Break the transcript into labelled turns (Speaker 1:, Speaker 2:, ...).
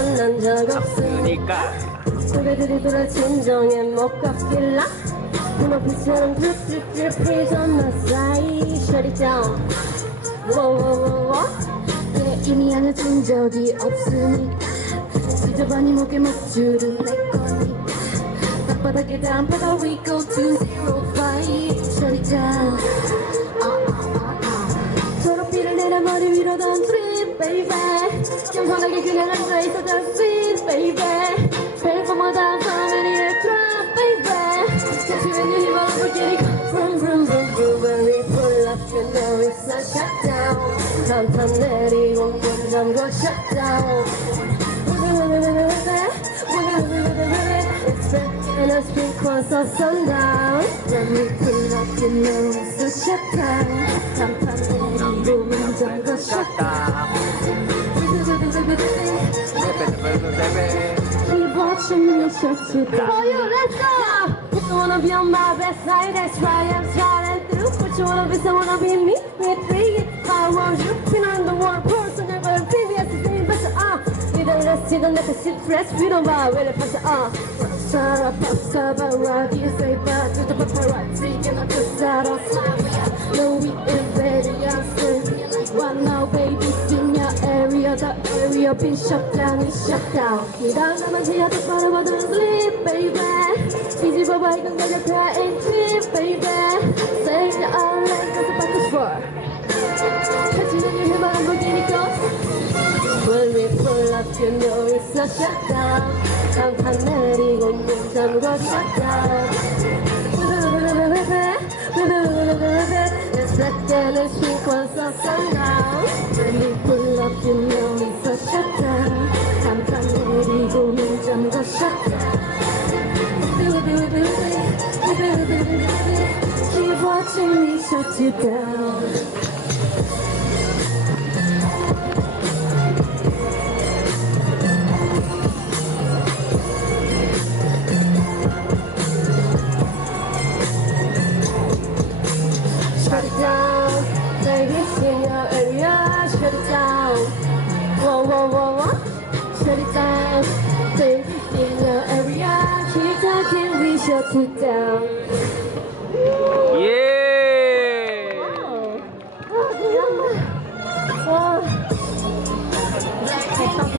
Speaker 1: 만난 적 없으니까. 고개들이 돌아 진정해 못 걷길라 눈앞이처럼 쭉 Please on my side Shut it down. Whoa
Speaker 2: 내 이미 안아준 적이 없으니까. 지저분이 목에 목줄은 내 거니까. 땅바닥에 닿은 바다 we go to zero fight Shut it down. 아, 아, 아, 아. 초록빛을 내려 머리 위로 던 trip baby 겸손하게 그냥 앉아있어 just fit baby 벨포마다 서면이에 drop baby 잠시만요 힘을 불길이
Speaker 1: Vroom vroom vroom vroom When we pull up you know it's a shutdown 간판 내리고 문 잠궈 shutdown It's in a street closer sundown
Speaker 2: When we pull up you know it's a shutdown 간판 내리고 문 잠궈
Speaker 1: Keep watching me you down For you, let's go! You wanna be on my best side, that's why I'm shining through But you wanna be someone, wanna be me, me three I want you, been on the one person, never previous, the same person, uh You don't let's see the next shit fresh, we don't buy, really fast, uh Sarah, pasta, but what do you say, but to the paparazzi, you're not just that on No, your shut down, it's shut down. Without the I to sleep, baby. Easy, but can get and baby. Saying that I like the back. Catching in your I'm looking to. ghosts. When we pull up, you know it's a shutdown. I'm panelling on the time, we're shutdown. Let's let the shrink once or so now. When we pull up, you know Keep watching me shut you down. Keep talking, we shut it down.
Speaker 3: 예